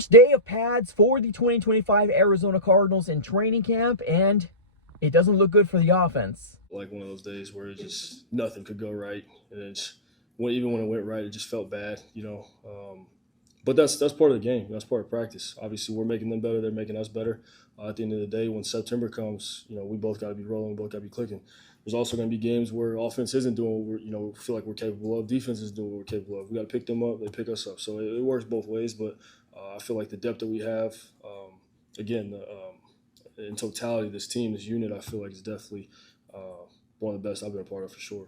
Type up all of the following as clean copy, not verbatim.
First day of pads for the 2025 Arizona Cardinals in training camp, and it doesn't look good for the offense. Like one of those days where it just nothing could go right, and even when it went right, it just felt bad. But that's part of the game. That's part of practice. Obviously, we're making them better. They're making us better. At the end of the day, when September comes, we both got to be rolling. We both got to be clicking. There's also going to be games where offense isn't doing what we feel like we're capable of. Defense is doing what we're capable of. We got to pick them up. They pick us up. So it works both ways. But I feel like the depth that we have, in totality, this team, this unit, I feel like is definitely one of the best I've been a part of for sure.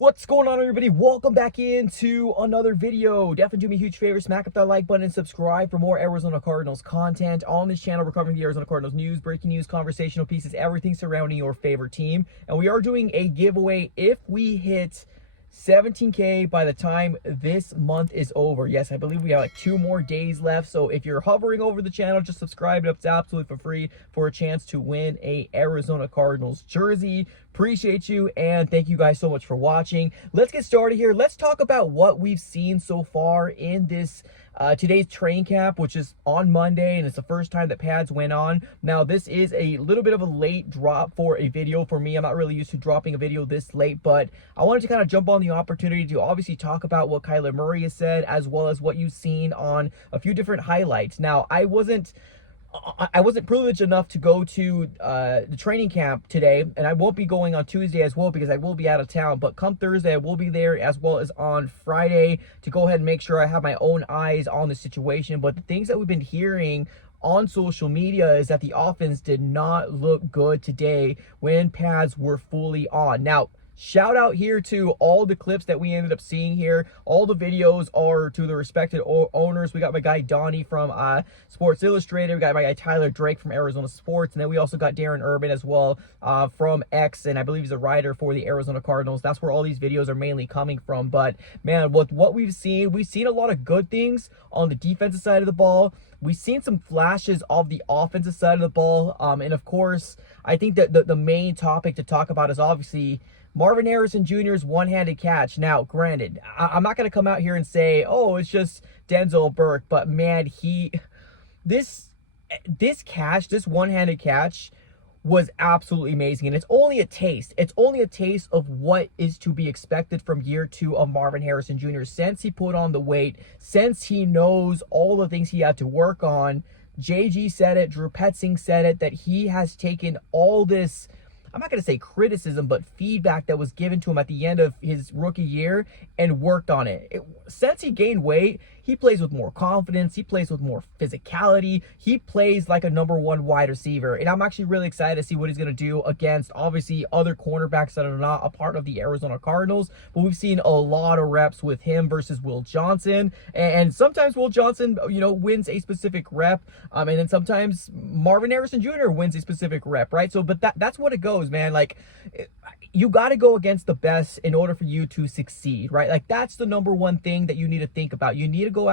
What's going on, everybody? Welcome back into another video. Definitely do me a huge favor, smack up that like button and subscribe for more Arizona Cardinals content. On this channel, we're covering the Arizona Cardinals news, breaking news, conversational pieces, everything surrounding your favorite team. And we are doing a giveaway if we hit 17K by the time this month is over. Yes, I believe we have like 2 more days left. So if you're hovering over the channel, just subscribe. It's absolutely for free for a chance to win a Arizona Cardinals jersey. Appreciate you, and thank you guys so much for watching. Let's get started here. Let's talk about what we've seen so far in this today's training camp, which is on Monday, and it's the first time that pads went on. Now, this is a little bit of a late drop for a video for me. I'm not really used to dropping a video this late, but I wanted to kind of jump on the opportunity to obviously talk about what Kyler Murray has said, as well as what you've seen on a few different highlights. Now, I wasn't privileged enough to go to the training camp today, and I won't be going on Tuesday as well because I will be out of town. But come Thursday, I will be there, as well as on Friday, to go ahead and make sure I have my own eyes on the situation. But the things that we've been hearing on social media is that the offense did not look good today when pads were fully on. Now, shout out here to all the clips that we ended up seeing here. All the videos are to the respected owners. We got my guy Donnie from Sports Illustrated. We got my guy Tyler Drake from Arizona Sports. And then we also got Darren Urban as well from X. And I believe he's a writer for the Arizona Cardinals. That's where all these videos are mainly coming from. But, man, with what we've seen a lot of good things on the defensive side of the ball. We've seen some flashes of the offensive side of the ball. And, of course, I think that the main topic to talk about is obviously Marvin Harrison Jr.'s one-handed catch. Now, granted, I'm not going to come out here and say, oh, it's just Denzel Burke, but man, this one-handed catch was absolutely amazing, and it's only a taste. It's only a taste of what is to be expected from year 2 of Marvin Harrison Jr. Since he put on the weight, since he knows all the things he had to work on. JG said it, Drew Petzing said it, that he has taken all this, I'm not going to say criticism, but feedback that was given to him at the end of his rookie year and worked on it. Since he gained weight, he plays with more confidence. He plays with more physicality. He plays like a #1 wide receiver. And I'm actually really excited to see what he's going to do against, obviously, other cornerbacks that are not a part of the Arizona Cardinals. But we've seen a lot of reps with him versus Will Johnson. And sometimes Will Johnson, wins a specific rep. And then sometimes Marvin Harrison Jr. wins a specific rep, right? So, but that's what it goes, man. Like, you got to go against the best in order for you to succeed, right? Like, that's the #1 thing that you need to think about. You need to go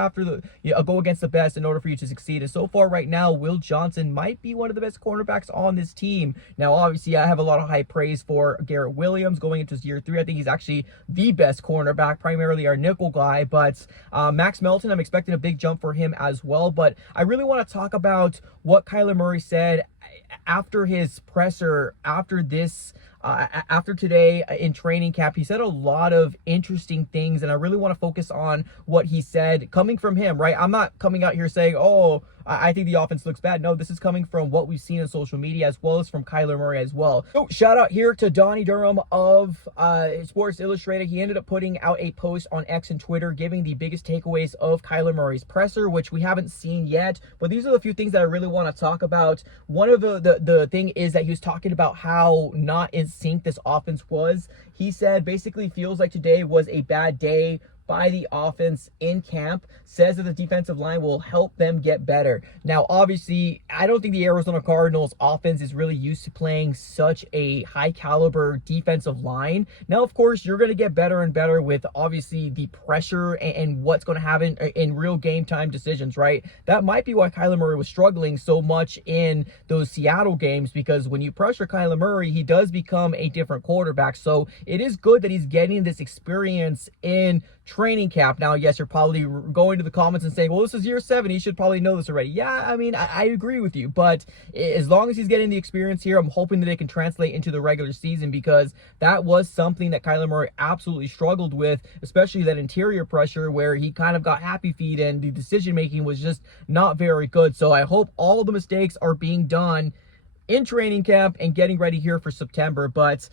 against the best in order for you to succeed. And so far right now, Will Johnson might be one of the best cornerbacks on this team. Now, obviously, I have a lot of high praise for Garrett Williams going into his year 3. I think he's actually the best cornerback, primarily our nickel guy. But Max Melton, I'm expecting a big jump for him as well. But I really want to talk about what Kyler Murray said after his presser, after today in training camp. He said a lot of interesting things, and I really want to focus on what he said coming from him, right? I'm not coming out here saying, oh, I think the offense looks bad. No, this is coming from what we've seen on social media, as well as from Kyler Murray as well. So shout out here to Donnie Durham of Sports Illustrated. He ended up putting out a post on X and Twitter giving the biggest takeaways of Kyler Murray's presser, which we haven't seen yet. But these are the few things that I really want to talk about. One of the thing is that he was talking about how not in sync this offense was. He said basically feels like today was a bad day by the offense in camp, says that the defensive line will help them get better. Now, obviously, I don't think the Arizona Cardinals offense is really used to playing such a high caliber defensive line. Now, of course, you're going to get better and better with obviously the pressure and what's going to happen in real game time decisions, right? That might be why Kyler Murray was struggling so much in those Seattle games, because when you pressure Kyler Murray, he does become a different quarterback. So it is good that he's getting this experience in training camp. Now, yes, you're probably going to the comments and saying, well, this is year 7. He should probably know this already. Yeah, I mean, I agree with you. But as long as he's getting the experience here, I'm hoping that it can translate into the regular season, because that was something that Kyler Murray absolutely struggled with, especially that interior pressure where he kind of got happy feet and the decision making was just not very good. So I hope all the mistakes are being done in training camp and getting ready here for September. But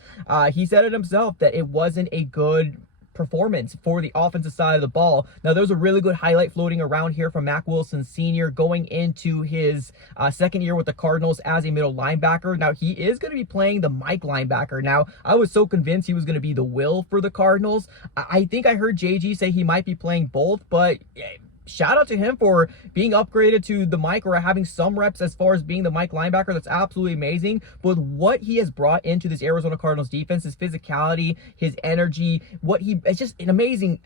he said it himself that it wasn't a good performance for the offensive side of the ball. Now, there's a really good highlight floating around here from Mack Wilson Sr. going into his second year with the Cardinals as a middle linebacker. Now, he is going to be playing the Mike linebacker. Now, I was so convinced he was going to be the Will for the Cardinals. I think I heard JG say he might be playing both, but shout out to him for being upgraded to the Mike, or having some reps as far as being the Mike linebacker. That's absolutely amazing. But what he has brought into this Arizona Cardinals defense, his physicality, his energy, it's just an amazing,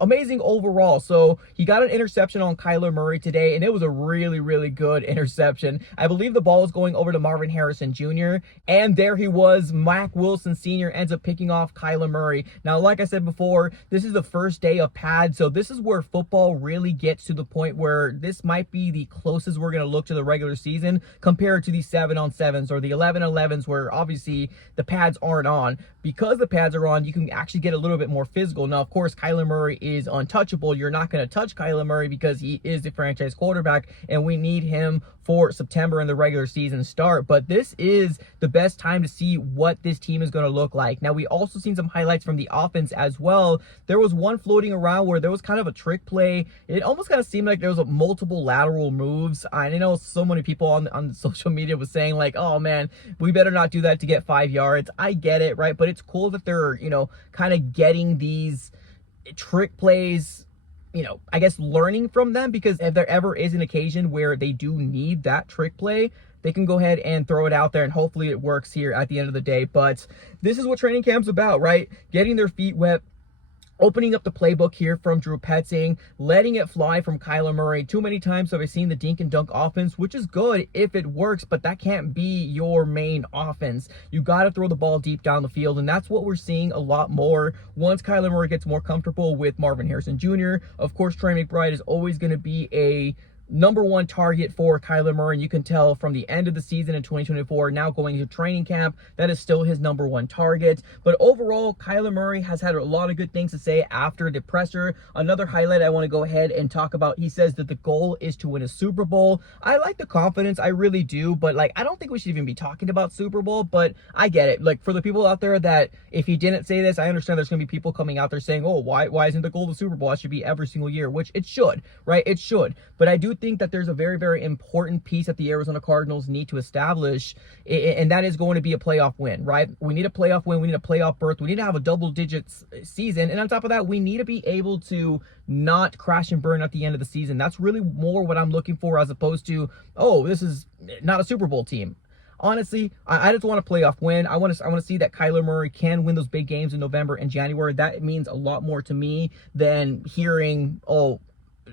amazing overall. So he got an interception on Kyler Murray today, and it was a really, really good interception. I believe the ball was going over to Marvin Harrison Jr., and there he was. Mack Wilson Sr. ends up picking off Kyler Murray. Now, like I said before, this is the first day of pads, so this is where football really gets to the point where this might be the closest we're going to look to the regular season compared to the 7-on-7s or the 11-11s, where obviously the pads aren't on. Because the pads are on, you can actually get a little bit more physical. Now, of course, Kyler Murray is untouchable. You're not going to touch Kyler Murray because he is the franchise quarterback, and we need him for September and the regular season start. But this is the best time to see what this team is going to look like. Now, we also seen some highlights from the offense as well. There was one floating around where there was kind of a trick play. It almost kind of seemed like there was multiple lateral moves. I know so many people on social media was saying like, oh man, we better not do that to get 5 yards. I get it, right? But it's cool that they're, kind of getting these trick plays, I guess learning from them, because if there ever is an occasion where they do need that trick play, they can go ahead and throw it out there, and hopefully it works here at the end of the day. But this is what training camp's about, right? Getting their feet wet, opening up the playbook here from Drew Petzing, letting it fly from Kyler Murray. Too many times have I seen the dink and dunk offense, which is good if it works, but that can't be your main offense. You got to throw the ball deep down the field, and that's what we're seeing a lot more once Kyler Murray gets more comfortable with Marvin Harrison Jr. Of course, Trey McBride is always going to be a #1 target for Kyler Murray, and you can tell from the end of the season in 2024, now going into training camp, that is still his #1 target. But overall, Kyler Murray has had a lot of good things to say after the presser. Another highlight I want to go ahead and talk about, he says that the goal is to win a Super Bowl. I like the confidence, I really do, but I don't think we should even be talking about Super Bowl, but I get it. For the people out there that, if he didn't say this, I understand there's going to be people coming out there saying, oh, why isn't the goal the Super Bowl? It should be every single year, which it should, right? It should. But I do think that there's a very, very important piece that the Arizona Cardinals need to establish, and that is going to be a playoff win, right? We need a playoff win. We need a playoff berth. We need to have a double-digit season, and on top of that, we need to be able to not crash and burn at the end of the season. That's really more what I'm looking for, as opposed to, oh, this is not a Super Bowl team. Honestly, I just want a playoff win. I want to see that Kyler Murray can win those big games in November and January. That means a lot more to me than hearing, oh,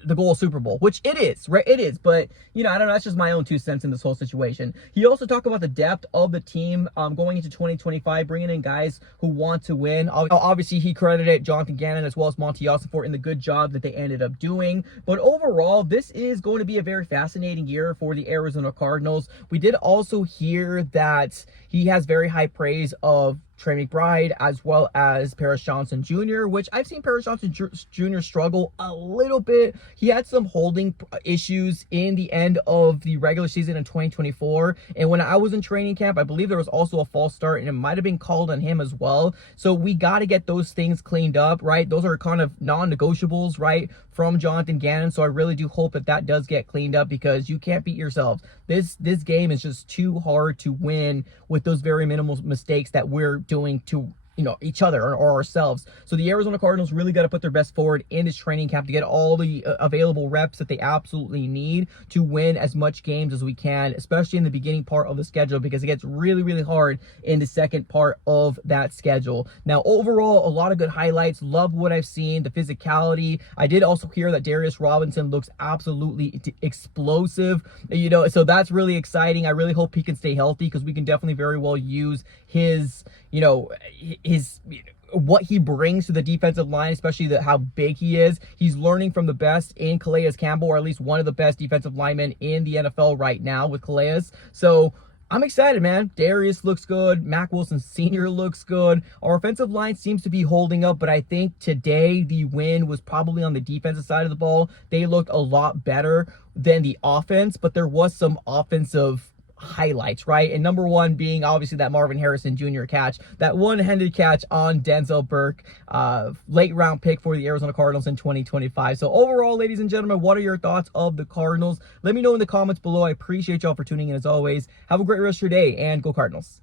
the goal of Super Bowl, which it is, right? It is, but I don't know. That's just my own 2 cents in this whole situation. He also talked about the depth of the team going into 2025, bringing in guys who want to win. Obviously, he credited Jonathan Gannon as well as Monty Ossenfort in the good job that they ended up doing. But overall, this is going to be a very fascinating year for the Arizona Cardinals. We did also hear that he has very high praise of Trey McBride as well as Paris Johnson Jr., which I've seen Paris Johnson Jr. struggle a little bit. He had some holding issues in the end of the regular season in 2024. And when I was in training camp, I believe there was also a false start, and it might have been called on him as well. So we got to get those things cleaned up, right? Those are kind of non-negotiables, right, from Jonathan Gannon. So I really do hope that that does get cleaned up, because you can't beat yourselves. This game is just too hard to win with those very minimal mistakes that we're doing to each other or ourselves. So the Arizona Cardinals really got to put their best forward in this training camp to get all the available reps that they absolutely need to win as much games as we can, especially in the beginning part of the schedule, because it gets really, really hard in the second part of that schedule. Now, overall, a lot of good highlights. Love what I've seen, the physicality. I did also hear that Darius Robinson looks absolutely explosive, so that's really exciting. I really hope he can stay healthy, because we can definitely very well use his what he brings to the defensive line, especially how big he is. He's learning from the best in Calais Campbell, or at least one of the best defensive linemen in the NFL right now with Calais. So I'm excited, man. Darius looks good. Mack Wilson Sr. looks good. Our offensive line seems to be holding up, but I think today the win was probably on the defensive side of the ball. They looked a lot better than the offense, but there was some offensive highlights, right? And number one being obviously that Marvin Harrison Jr. catch, that one-handed catch on Denzel Burke, late round pick for the Arizona Cardinals in 2025. So overall, ladies and gentlemen, what are your thoughts of the Cardinals? Let me know in the comments below. I appreciate y'all for tuning in as always. Have a great rest of your day, and go Cardinals.